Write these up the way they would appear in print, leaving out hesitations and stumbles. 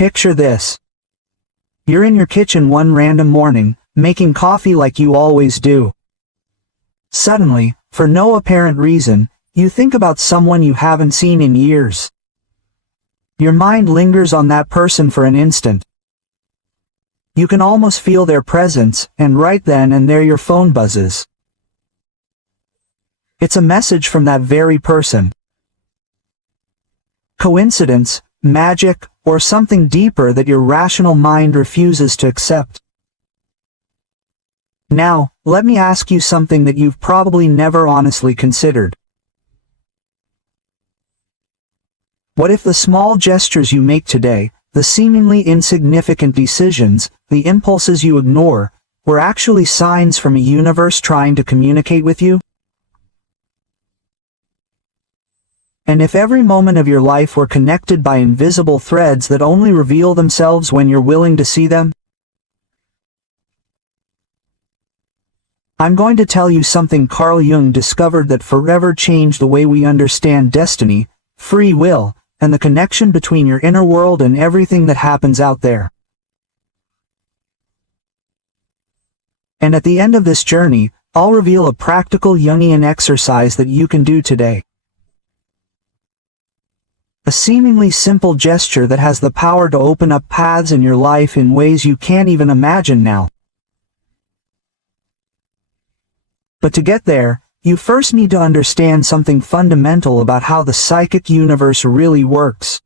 Picture this. You're in your kitchen one random morning, making coffee like you always do. Suddenly, for no apparent reason, you think about someone you haven't seen in years. Your mind lingers on that person for an instant. You can almost feel their presence, and right then and there your phone buzzes. It's a message from that very person. Coincidence, magic, or something deeper that your rational mind refuses to accept. Now, let me ask you something that you've probably never honestly considered. What if the small gestures you make today, the seemingly insignificant decisions, the impulses you ignore, were actually signs from a universe trying to communicate with you? And if every moment of your life were connected by invisible threads that only reveal themselves when you're willing to see them? I'm going to tell you something Carl Jung discovered that forever changed the way we understand destiny, free will, and the connection between your inner world and everything that happens out there. And at the end of this journey, I'll reveal a practical Jungian exercise that you can do today. A seemingly simple gesture that has the power to open up paths in your life in ways you can't even imagine now. But to get there, you first need to understand something fundamental about how the psychic universe really works.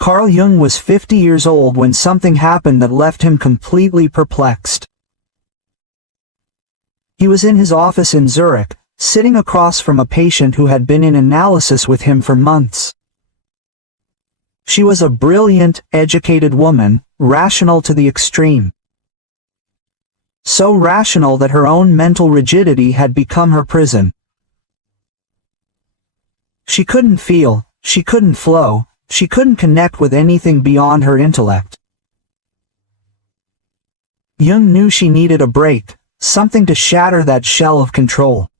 Carl Jung was 50 years old when something happened that left him completely perplexed. He was in his office in Zurich, sitting across from a patient who had been in analysis with him for months. She was a brilliant, educated woman, rational to the extreme. So rational that her own mental rigidity had become her prison. She couldn't feel, she couldn't flow, she couldn't connect with anything beyond her intellect. Jung knew she needed a break, something to shatter that shell of control.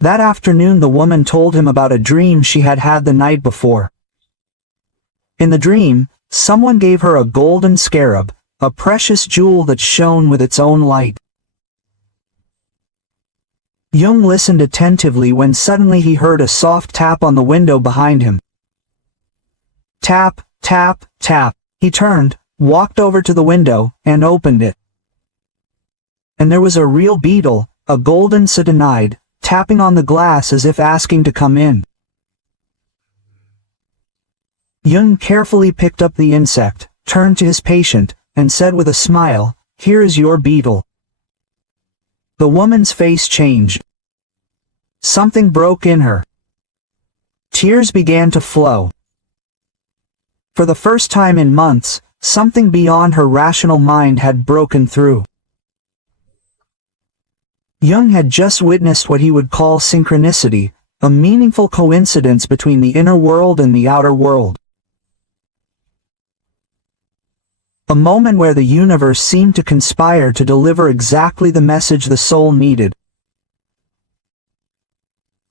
That afternoon the woman told him about a dream she had had the night before. In the dream, someone gave her a golden scarab, a precious jewel that shone with its own light. Jung listened attentively when suddenly he heard a soft tap on the window behind him. Tap, tap, tap. He turned, walked over to the window, and opened it. And there was a real beetle, a golden cyanide, tapping on the glass as if asking to come in. Jung carefully picked up the insect, turned to his patient, and said with a smile, "Here is your beetle." The woman's face changed. Something broke in her. Tears began to flow. For the first time in months, something beyond her rational mind had broken through. Jung had just witnessed what he would call synchronicity, a meaningful coincidence between the inner world and the outer world. A moment where the universe seemed to conspire to deliver exactly the message the soul needed.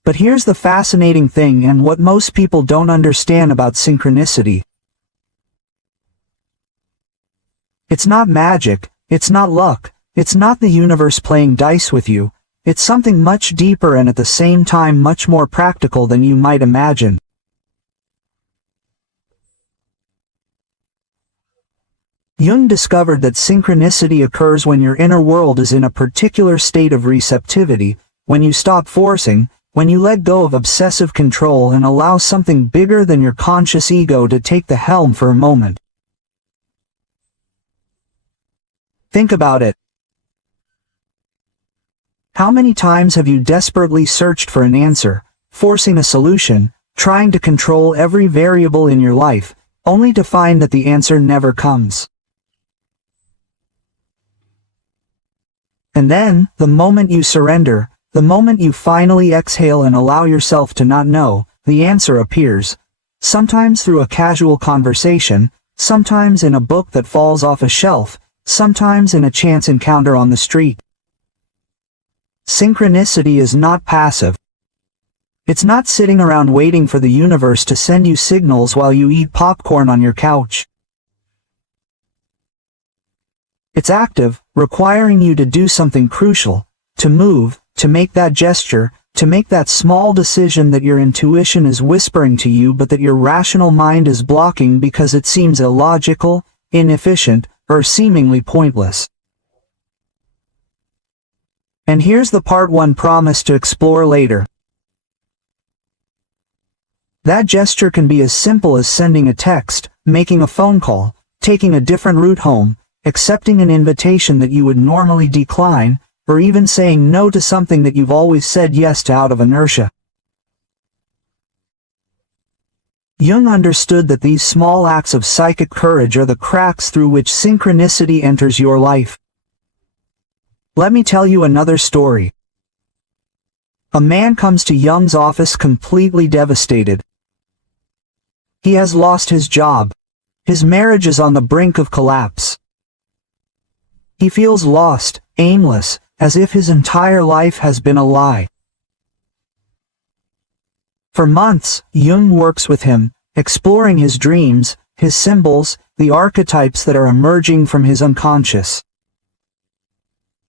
But here's the fascinating thing and what most people don't understand about synchronicity. It's not magic, it's not luck, it's not the universe playing dice with you, it's something much deeper and at the same time much more practical than you might imagine. Jung discovered that synchronicity occurs when your inner world is in a particular state of receptivity, when you stop forcing, when you let go of obsessive control and allow something bigger than your conscious ego to take the helm for a moment. Think about it. How many times have you desperately searched for an answer, forcing a solution, trying to control every variable in your life, only to find that the answer never comes? And then, the moment you surrender, the moment you finally exhale and allow yourself to not know, the answer appears, sometimes through a casual conversation, sometimes in a book that falls off a shelf, sometimes in a chance encounter on the street. Synchronicity is not passive. It's not sitting around waiting for the universe to send you signals while you eat popcorn on your couch. It's active, requiring you to do something crucial, to move, to make that gesture, to make that small decision that your intuition is whispering to you but that your rational mind is blocking because it seems illogical, inefficient, or seemingly pointless. And here's the part one promised to explore later. That gesture can be as simple as sending a text, making a phone call, taking a different route home, accepting an invitation that you would normally decline, or even saying no to something that you've always said yes to out of inertia. Jung understood that these small acts of psychic courage are the cracks through which synchronicity enters your life. Let me tell you another story. A man comes to Jung's office completely devastated. He has lost his job. His marriage is on the brink of collapse. He feels lost, aimless, as if his entire life has been a lie. For months, Jung works with him, exploring his dreams, his symbols, the archetypes that are emerging from his unconscious.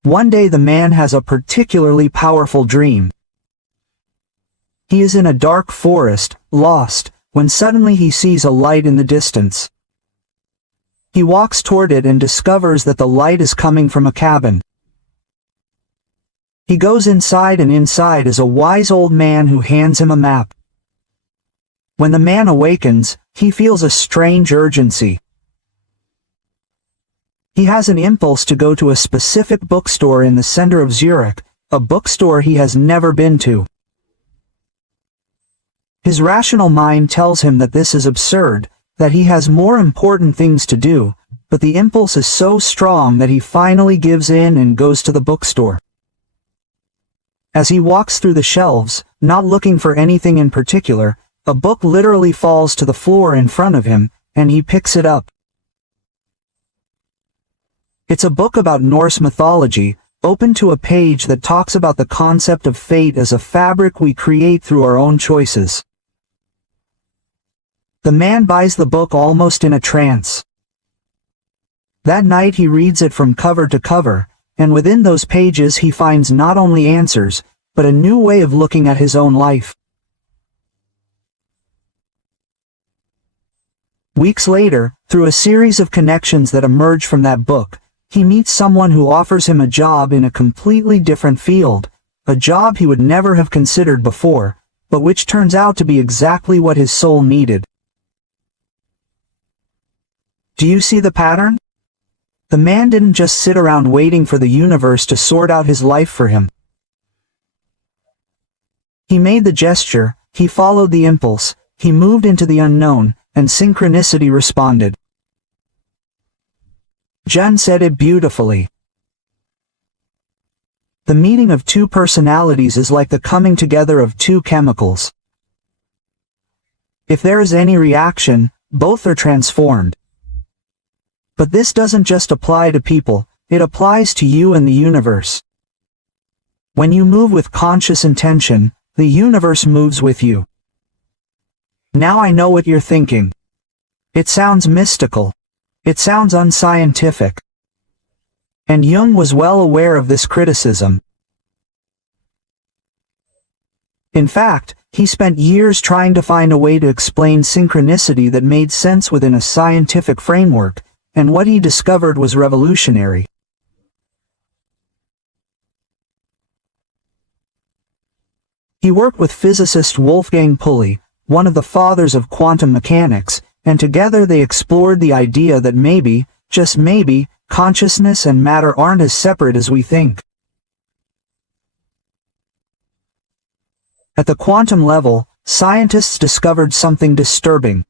One day the man has a particularly powerful dream. He is in a dark forest, lost, when suddenly he sees a light in the distance. He walks toward it and discovers that the light is coming from a cabin. He goes inside, and inside is a wise old man who hands him a map. When the man awakens, he feels a strange urgency. He has an impulse to go to a specific bookstore in the center of Zurich, a bookstore he has never been to. His rational mind tells him that this is absurd, that he has more important things to do, but the impulse is so strong that he finally gives in and goes to the bookstore. As he walks through the shelves, not looking for anything in particular, a book literally falls to the floor in front of him, and he picks it up. It's a book about Norse mythology, open to a page that talks about the concept of fate as a fabric we create through our own choices. The man buys the book almost in a trance. That night he reads it from cover to cover, and within those pages he finds not only answers, but a new way of looking at his own life. Weeks later, through a series of connections that emerge from that book, he meets someone who offers him a job in a completely different field, a job he would never have considered before, but which turns out to be exactly what his soul needed. Do you see the pattern? The man didn't just sit around waiting for the universe to sort out his life for him. He made the gesture, he followed the impulse, he moved into the unknown, and synchronicity responded. Jung said it beautifully. The meeting of two personalities is like the coming together of two chemicals. If there is any reaction, both are transformed. But this doesn't just apply to people, it applies to you and the universe. When you move with conscious intention, the universe moves with you. Now I know what you're thinking. It sounds mystical. It sounds unscientific. And Jung was well aware of this criticism. In fact, he spent years trying to find a way to explain synchronicity that made sense within a scientific framework, and what he discovered was revolutionary. He worked with physicist Wolfgang Pauli, one of the fathers of quantum mechanics, and together they explored the idea that maybe, just maybe, consciousness and matter aren't as separate as we think. At the quantum level, scientists discovered something disturbing.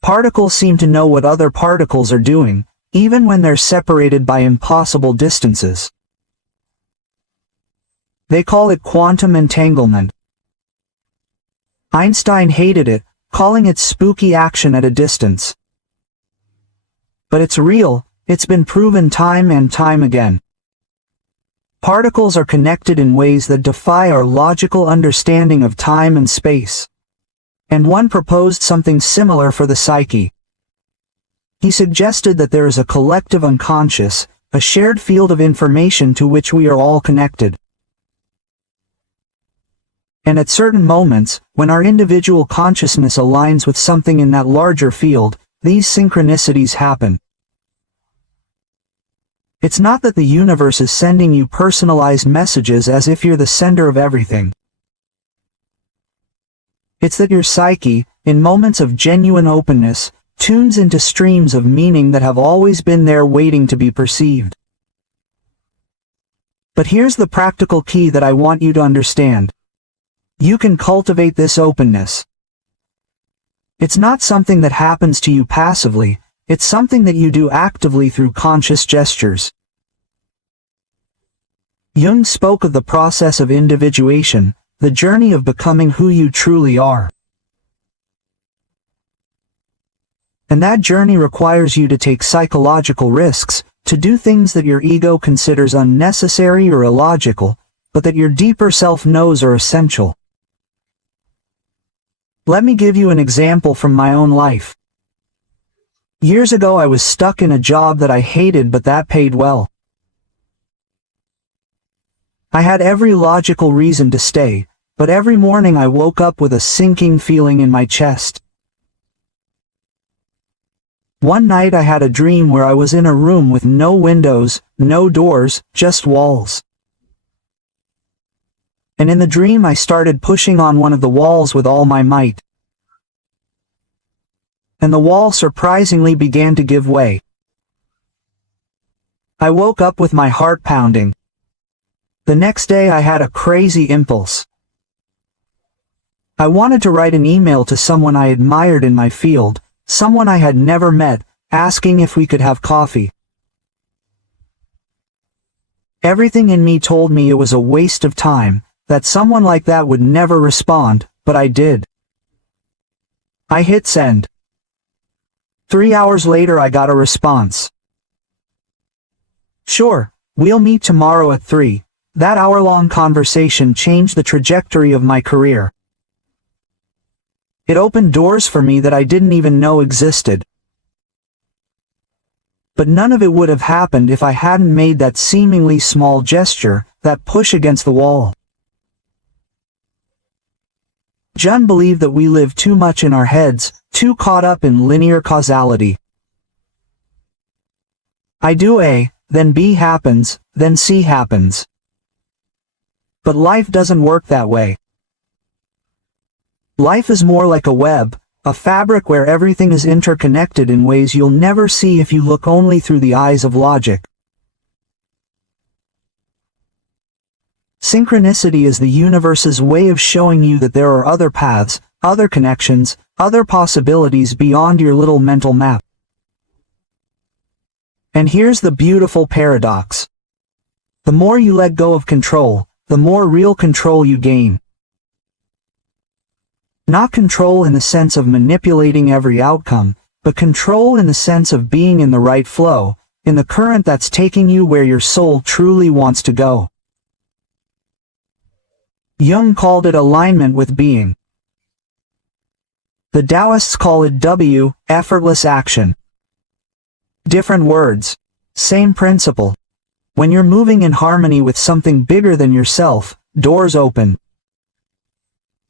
Particles seem to know what other particles are doing, even when they're separated by impossible distances. They call it quantum entanglement. Einstein hated it, calling it spooky action at a distance. But it's real, it's been proven time and time again. Particles are connected in ways that defy our logical understanding of time and space. And one proposed something similar for the psyche. He suggested that there is a collective unconscious, a shared field of information to which we are all connected. And at certain moments, when our individual consciousness aligns with something in that larger field, these synchronicities happen. It's not that the universe is sending you personalized messages as if you're the center of everything. It's that your psyche, in moments of genuine openness, tunes into streams of meaning that have always been there waiting to be perceived. But here's the practical key that I want you to understand. You can cultivate this openness. It's not something that happens to you passively, it's something that you do actively through conscious gestures. Jung spoke of the process of individuation, the journey of becoming who you truly are. And that journey requires you to take psychological risks, to do things that your ego considers unnecessary or illogical, but that your deeper self knows are essential. Let me give you an example from my own life. Years ago I was stuck in a job that I hated but that paid well. I had every logical reason to stay, but every morning I woke up with a sinking feeling in my chest. One night I had a dream where I was in a room with no windows, no doors, just walls. And in the dream I started pushing on one of the walls with all my might. And the wall surprisingly began to give way. I woke up with my heart pounding. The next day I had a crazy impulse. I wanted to write an email to someone I admired in my field, someone I had never met, asking if we could have coffee. Everything in me told me it was a waste of time, that someone like that would never respond, but I did. I hit send. 3 hours later I got a response. Sure, we'll meet tomorrow at 3. That hour-long conversation changed the trajectory of my career. It opened doors for me that I didn't even know existed. But none of it would have happened if I hadn't made that seemingly small gesture, that push against the wall. Jung believed that we live too much in our heads, too caught up in linear causality. I do A, then B happens, then C happens. But life doesn't work that way. Life is more like a web, a fabric where everything is interconnected in ways you'll never see if you look only through the eyes of logic. Synchronicity is the universe's way of showing you that there are other paths, other connections, other possibilities beyond your little mental map. And here's the beautiful paradox. The more you let go of control, the more real control you gain. Not control in the sense of manipulating every outcome, but control in the sense of being in the right flow, in the current that's taking you where your soul truly wants to go. Jung called it alignment with being. The Taoists call it W, effortless action. Different words, same principle. When you're moving in harmony with something bigger than yourself, doors open.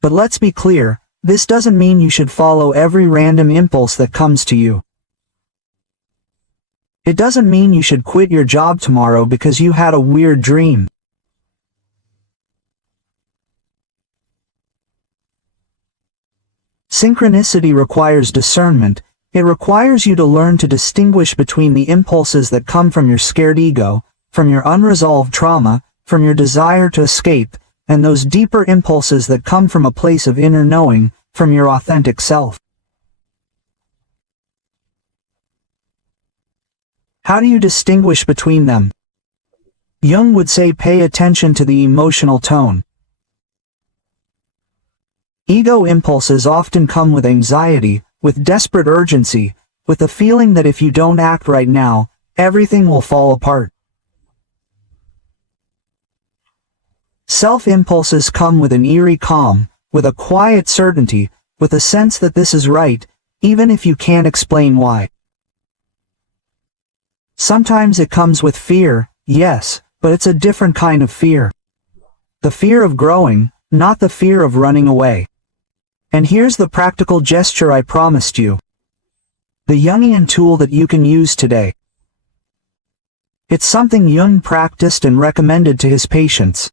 But let's be clear, this doesn't mean you should follow every random impulse that comes to you. It doesn't mean you should quit your job tomorrow because you had a weird dream. Synchronicity requires discernment. It requires you to learn to distinguish between the impulses that come from your scared ego, from your unresolved trauma, from your desire to escape, and those deeper impulses that come from a place of inner knowing, from your authentic self. How do you distinguish between them? Jung would say pay attention to the emotional tone. Ego impulses often come with anxiety, with desperate urgency, with the feeling that if you don't act right now, everything will fall apart. Self-impulses come with an eerie calm, with a quiet certainty, with a sense that this is right, even if you can't explain why. Sometimes it comes with fear, yes, but it's a different kind of fear. The fear of growing, not the fear of running away. And here's the practical gesture I promised you. The Jungian tool that you can use today. It's something Jung practiced and recommended to his patients.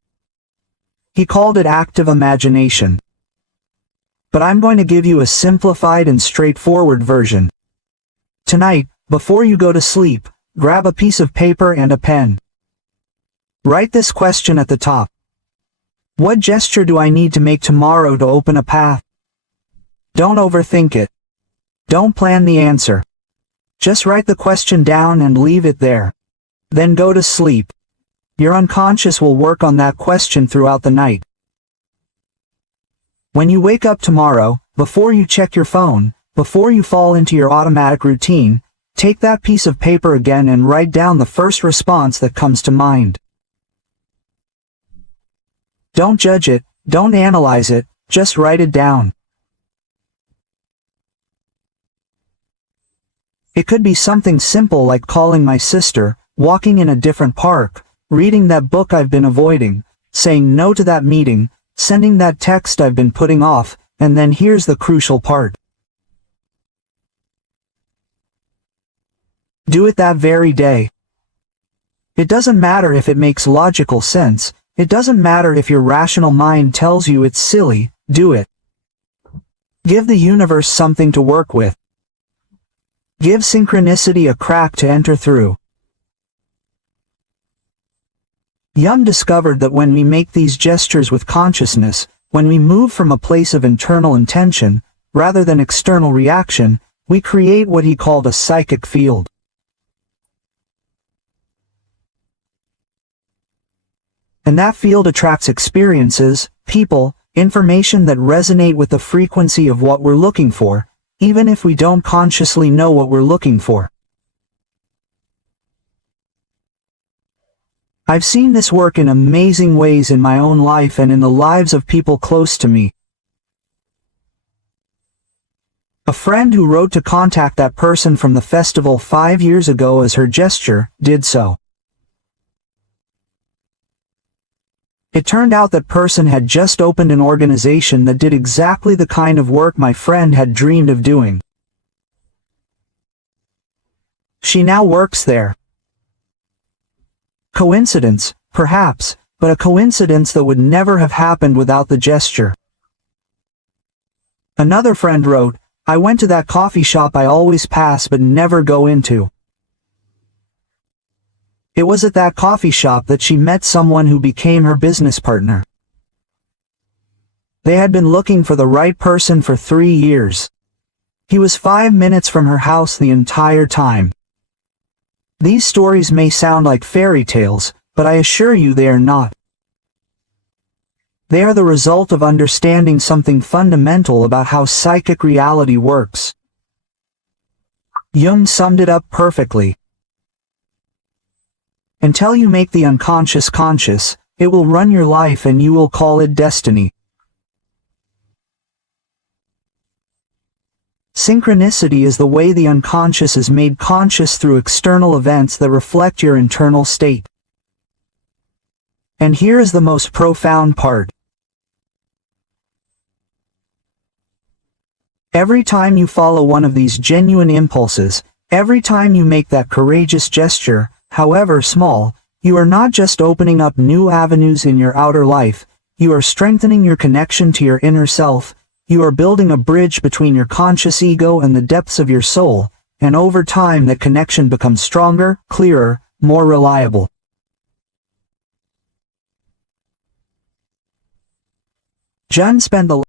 He called it active imagination. But I'm going to give you a simplified and straightforward version. Tonight, before you go to sleep, grab a piece of paper and a pen. Write this question at the top. What gesture do I need to make tomorrow to open a path? Don't overthink it. Don't plan the answer. Just write the question down and leave it there. Then go to sleep. Your unconscious will work on that question throughout the night. When you wake up tomorrow, before you check your phone, before you fall into your automatic routine, take that piece of paper again and write down the first response that comes to mind. Don't judge it, don't analyze it, just write it down. It could be something simple like calling my sister, walking in a different park, reading that book I've been avoiding, saying no to that meeting, sending that text I've been putting off, and then here's the crucial part. Do it that very day. It doesn't matter if it makes logical sense, it doesn't matter if your rational mind tells you it's silly, do it. Give the universe something to work with. Give synchronicity a crack to enter through. Jung discovered that when we make these gestures with consciousness, when we move from a place of internal intention, rather than external reaction, we create what he called a psychic field. And that field attracts experiences, people, information that resonate with the frequency of what we're looking for, even if we don't consciously know what we're looking for. I've seen this work in amazing ways in my own life and in the lives of people close to me. A friend who wrote to contact that person from the festival 5 years ago as her gesture, did so. It turned out that person had just opened an organization that did exactly the kind of work my friend had dreamed of doing. She now works there. Coincidence, perhaps, but a coincidence that would never have happened without the gesture. Another friend wrote, I went to that coffee shop I always pass but never go into. It was at that coffee shop that she met someone who became her business partner. They had been looking for the right person for 3 years. He was 5 minutes from her house the entire time. These stories may sound like fairy tales, but I assure you they are not. They are the result of understanding something fundamental about how psychic reality works. Jung summed it up perfectly. Until you make the unconscious conscious, it will run your life and you will call it destiny. Synchronicity is the way the unconscious is made conscious through external events that reflect your internal state. And here is the most profound part. Every time you follow one of these genuine impulses, every time you make that courageous gesture, however small, you are not just opening up new avenues in your outer life, you are strengthening your connection to your inner self. You are building a bridge between your conscious ego and the depths of your soul, and over time that connection becomes stronger, clearer, more reliable. Jung spent the